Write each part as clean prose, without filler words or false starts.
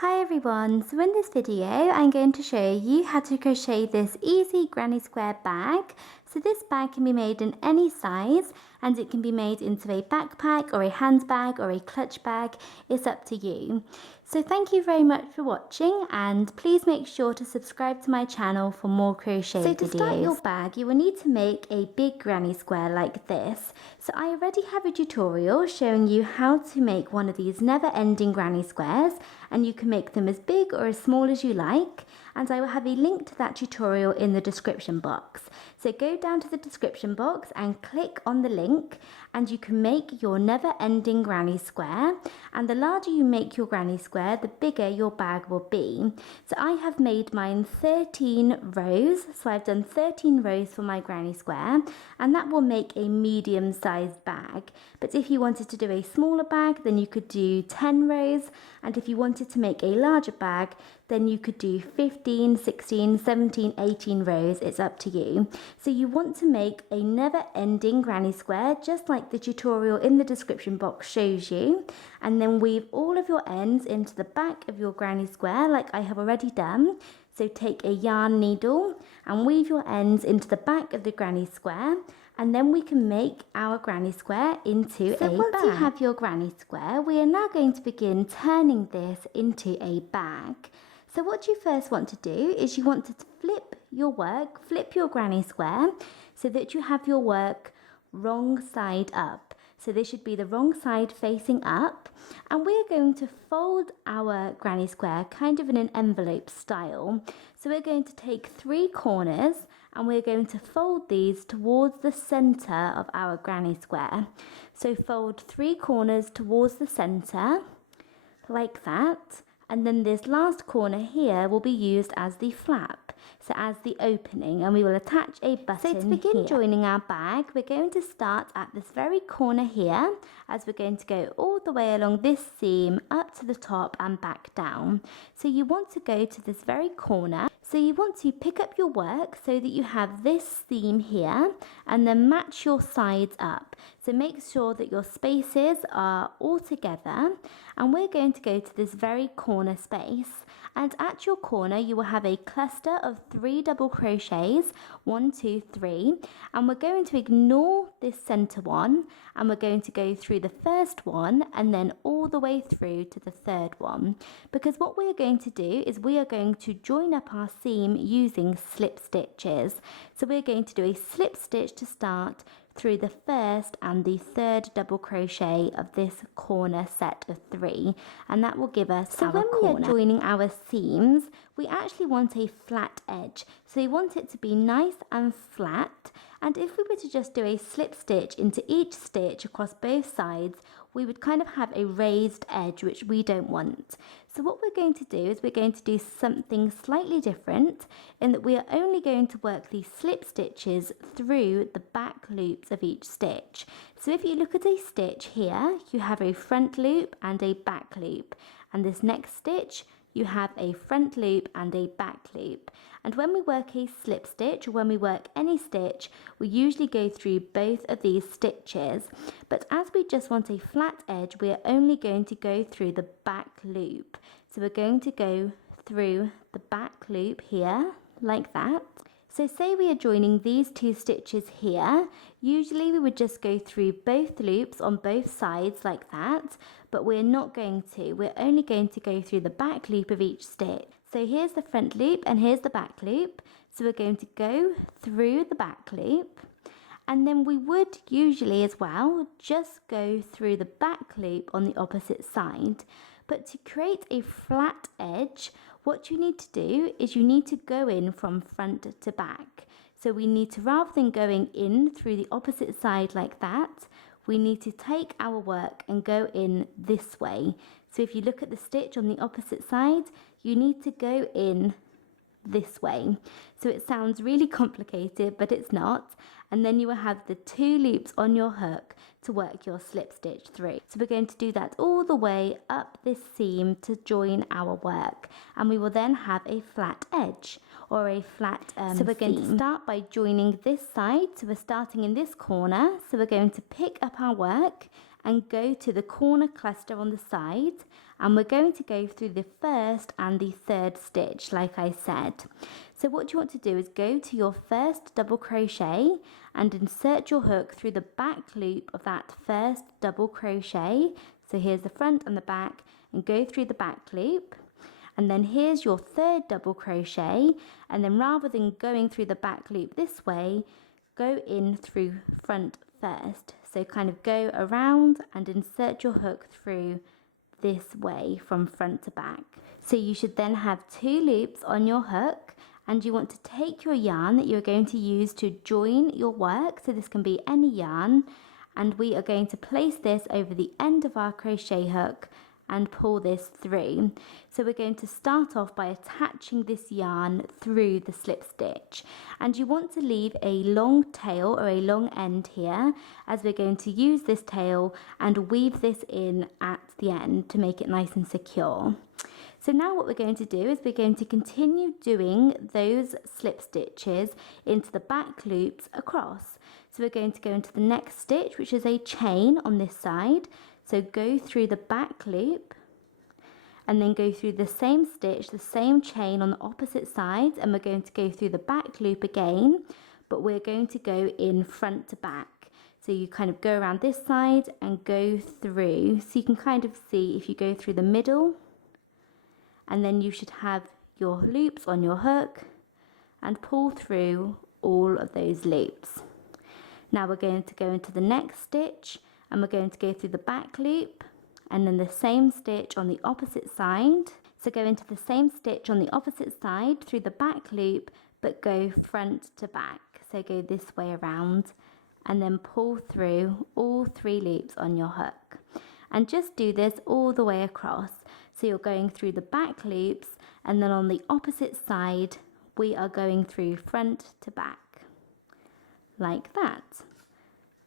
Hi everyone, so in this video I'm going to show you how to crochet this easy granny square bag. So this bag can be made in any size and it can be made into a backpack or a handbag or a clutch bag, it's up to you. So thank you very much for watching and please make sure to subscribe to my channel for more crochet videos. So to start your bag you will need to make a big granny square like this. So I already have a tutorial showing you how to make one of these never-ending granny squares, and you can make them as big or as small as you like, and I will have a link to that tutorial in the description box. So go down to the description box and click on the link and you can make your never-ending granny square, and the larger you make your granny square the bigger your bag will be. So I have made mine 13 rows, so I've done 13 rows for my granny square, and that will make a medium-sized bag. But if you wanted to do a smaller bag then you could do 10 rows, and if you wanted to make a larger bag then you could do 15, 16, 17, 18 rows, it's up to you. So you want to make a never-ending granny square just like the tutorial in the description box shows you, and then weave all of your ends into the back of your granny square like I have already done. So take a yarn needle and weave your ends into the back of the granny square, and then we can make our granny square into a bag. So once you have your granny square, we are now going to begin turning this into a bag. So what you first want to do is you want to flip your granny square so that you have your work wrong side up. So this should be the wrong side facing up, and we're going to fold our granny square kind of in an envelope style. So we're going to take 3 corners and we're going to fold these towards the center of our granny square. So fold 3 corners towards the center like that, and then this last corner here will be used as the flap, so as the opening, and we will attach a button. So to begin joining our bag, we're going to start at this very corner here, as we're going to go all the way along this seam up to the top and back down. So you want to go to this very corner. So you want to pick up your work so that you have this seam here, and then match your sides up. So make sure that your spaces are all together, and we're going to go to this very corner space, and at your corner you will have a cluster of 3 double crochets, 1, 2, 3, and we're going to ignore this center one, and we're going to go through the first one and then all the way through to the third one, because what we're going to do is we are going to join up our seam using slip stitches. So we're going to do a slip stitch to start through the first and the third double crochet of this corner set of 3, and that will give us our corner. So when we are joining our seams, we actually want a flat edge, so we want it to be nice and flat, and if we were to just do a slip stitch into each stitch across both sides, we would kind of have a raised edge, which we don't want. So what we're going to do is we're going to do something slightly different, in that we are only going to work these slip stitches through the back loops of each stitch. So if you look at a stitch here, you have a front loop and a back loop, and this next stitch you have a front loop and a back loop. And when we work a slip stitch, or when we work any stitch, we usually go through both of these stitches. But as we just want a flat edge, we are only going to go through the back loop. So we're going to go through the back loop here, like that. So say we are joining these 2 stitches here, usually we would just go through both loops on both sides like that, but we're not going to. We're only going to go through the back loop of each stitch. So here's the front loop and here's the back loop. So we're going to go through the back loop, and then we would usually as well just go through the back loop on the opposite side. But to create a flat edge, what you need to do is you need to go in from front to back. So we need to, rather than going in through the opposite side like that, we need to take our work and go in this way. So if you look at the stitch on the opposite side, you need to go in this way. So it sounds really complicated, but it's not. And then you will have the 2 loops on your hook to work your slip stitch through. So we're going to do that all the way up this seam to join our work, and we will then have a flat edge or a flat So we're going to start by joining this side. So we're starting in this corner, so we're going to pick up our work and go to the corner cluster on the side, and we're going to go through the first and the third stitch like I said. So what you want to do is go to your first double crochet and insert your hook through the back loop of that first double crochet. So here's the front and the back, and go through the back loop. And then here's your third double crochet, and then rather than going through the back loop this way, go in through front first. So kind of go around and insert your hook through this way from front to back. So you should then have 2 loops on your hook, and you want to take your yarn that you're going to use to join your work. So this can be any yarn, and we are going to place this over the end of our crochet hook and pull this through. So we're going to start off by attaching this yarn through the slip stitch, and you want to leave a long tail or a long end here, as we're going to use this tail and weave this in at the end to make it nice and secure. So now what we're going to do is we're going to continue doing those slip stitches into the back loops across. So we're going to go into the next stitch, which is a chain on this side. So go through the back loop and then go through the same stitch, the same chain on the opposite side, and we're going to go through the back loop again, but we're going to go in front to back. So you kind of go around this side and go through. So you can kind of see if you go through the middle, and then you should have your loops on your hook and pull through all of those loops. Now we're going to go into the next stitch, and we're going to go through the back loop and then the same stitch on the opposite side. So go into the same stitch on the opposite side through the back loop, but go front to back. So go this way around and then pull through all 3 loops on your hook. And just do this all the way across. So you're going through the back loops, and then on the opposite side, we are going through front to back, like that.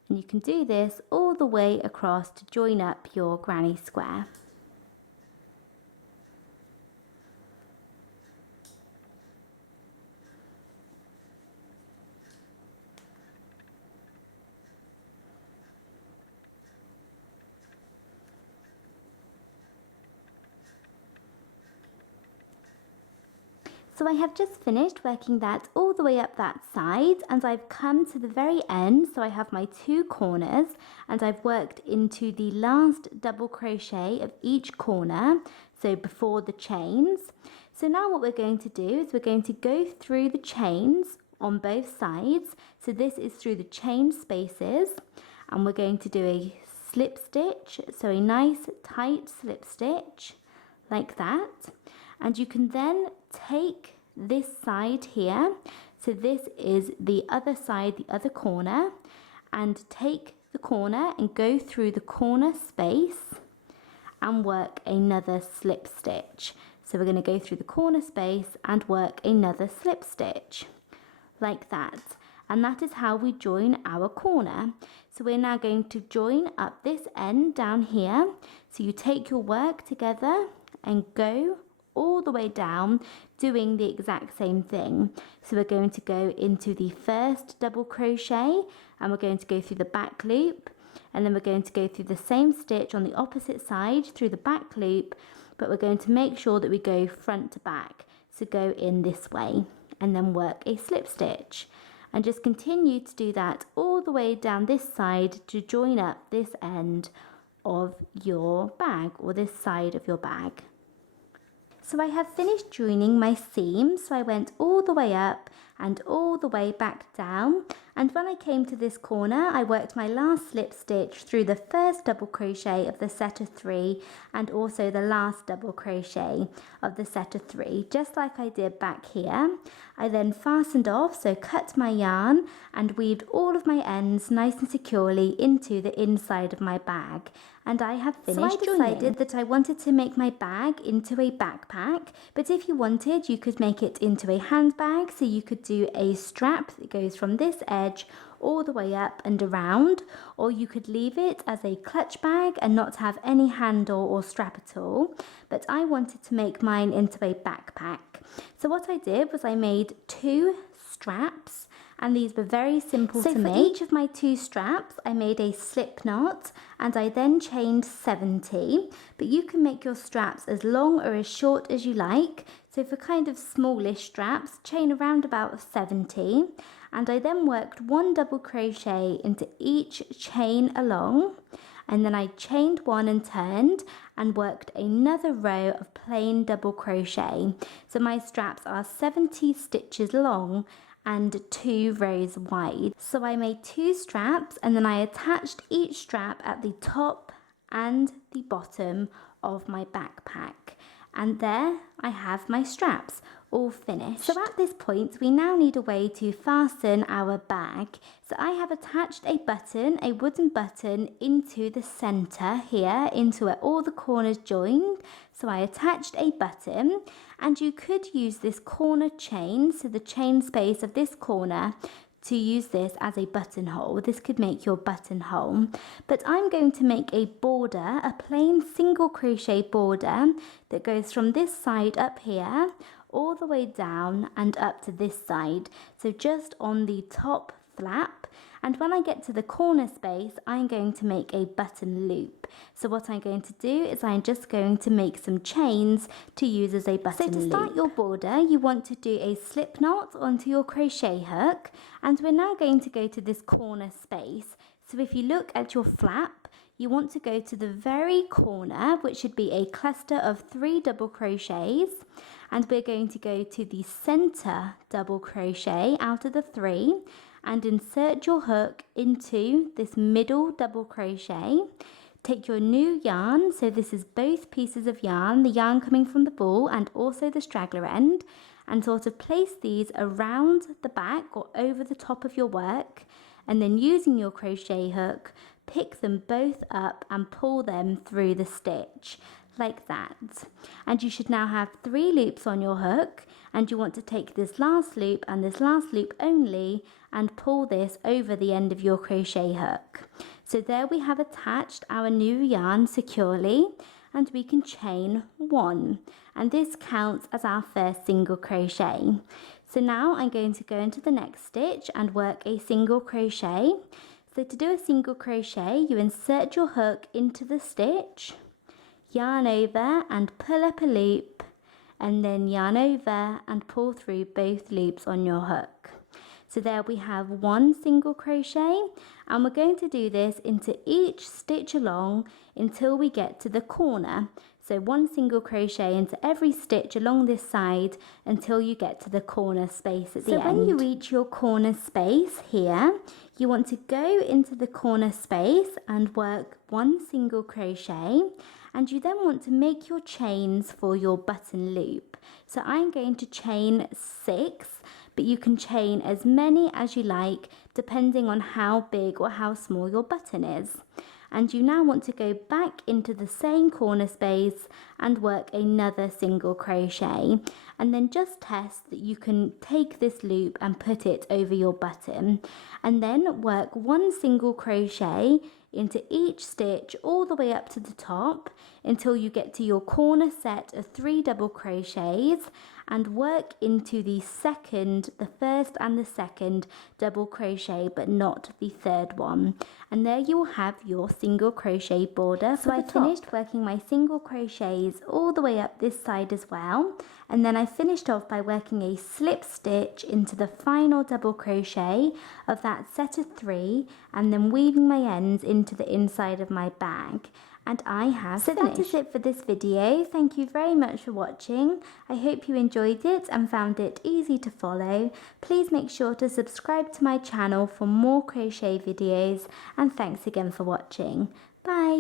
And you can do this all the way across to join up your granny square. So I have just finished working that all the way up that side, and I've come to the very end. So I have my 2 corners, and I've worked into the last double crochet of each corner, so before the chains. So now what we're going to do is we're going to go through the chains on both sides. So this is through the chain spaces, and we're going to do a slip stitch, so a nice tight slip stitch like that. And you can then take this side here, so this is the other side, the other corner, and take the corner and go through the corner space and work another slip stitch. So we're going to go through the corner space and work another slip stitch like that. And that is how we join our corner. So we're now going to join up this end down here. So you take your work together and go all the way down, doing the exact same thing. So we're going to go into the first double crochet, and we're going to go through the back loop, and then we're going to go through the same stitch on the opposite side through the back loop, but we're going to make sure that we go front to back. So go in this way and then work a slip stitch, and just continue to do that all the way down this side to join up this end of your bag, or this side of your bag. So I have finished joining my seam, so I went all the way up and all the way back down, and when I came to this corner I worked my last slip stitch through the first double crochet of the set of 3 and also the last double crochet of the set of 3, just like I did back here. I then fastened off, so cut my yarn and weaved all of my ends nice and securely into the inside of my bag, and I have finished joining. So I decided that I wanted to make my bag into a backpack, but if you wanted you could make it into a handbag. So you could do a strap that goes from this edge all the way up and around, or you could leave it as a clutch bag and not have any handle or strap at all, but I wanted to make mine into a backpack. So what I did was I made 2 straps, and these were very simple to make. So for each of my 2 straps, I made a slip knot, and I then chained 70, but you can make your straps as long or as short as you like. So for kind of smallish straps, chain around about 70, and I then worked 1 double crochet into each chain along, and then I chained 1 and turned and worked another row of plain double crochet. So my straps are 70 stitches long and 2 rows wide. So I made 2 straps, and then I attached each strap at the top and the bottom of my backpack. And there I have my straps all finished. So at this point, we now need a way to fasten our bag. So I have attached a button, a wooden button, into the center here, into where all the corners joined. So I attached a button, and you could use this corner chain, so the chain space of this corner, to use this as a buttonhole. This could make your buttonhole, but I'm going to make a border, a plain single crochet border that goes from this side up here all the way down and up to this side, so just on the top flap. And when I get to the corner space, I'm going to make a button loop. So what I'm going to do is I'm just going to make some chains to use as a button loop. So to start your border, you want to do a slip knot onto your crochet hook, and we're now going to go to this corner space. So if you look at your flap, you want to go to the very corner, which should be a cluster of 3 double crochets, and we're going to go to the center double crochet out of the 3 and insert your hook into this middle double crochet. Take your new yarn, so this is both pieces of yarn, the yarn coming from the ball and also the straggler end, and sort of place these around the back or over the top of your work, and then using your crochet hook, pick them both up and pull them through the stitch like that. And you should now have 3 loops on your hook, and you want to take this last loop and this last loop only and pull this over the end of your crochet hook. So there we have attached our new yarn securely, and we can chain 1, and this counts as our first single crochet. So now I'm going to go into the next stitch and work a single crochet. So to do a single crochet, you insert your hook into the stitch, yarn over and pull up a loop, and then yarn over and pull through both loops on your hook. So there we have 1 single crochet, and we're going to do this into each stitch along until we get to the corner. So 1 single crochet into every stitch along this side until you get to the corner space at the end. So when you reach your corner space here, you want to go into the corner space and work 1 single crochet, and you then want to make your chains for your button loop. So I'm going to chain 6, but you can chain as many as you like depending on how big or how small your button is. And you now want to go back into the same corner space and work another single crochet, and then just test that you can take this loop and put it over your button, and then work 1 single crochet into each stitch all the way up to the top until you get to your corner set of 3 double crochets, and work into the first and the second double crochet, but not the third one. And there you will have your single crochet border. So I finished working my single crochets all the way up this side as well, and then I finished off by working a slip stitch into the final double crochet of that set of 3, and then weaving my ends into the inside of my bag. And I have finished. So that is it for this video. Thank you very much for watching. I hope you enjoyed it and found it easy to follow. Please make sure to subscribe to my channel for more crochet videos, and thanks again for watching. Bye!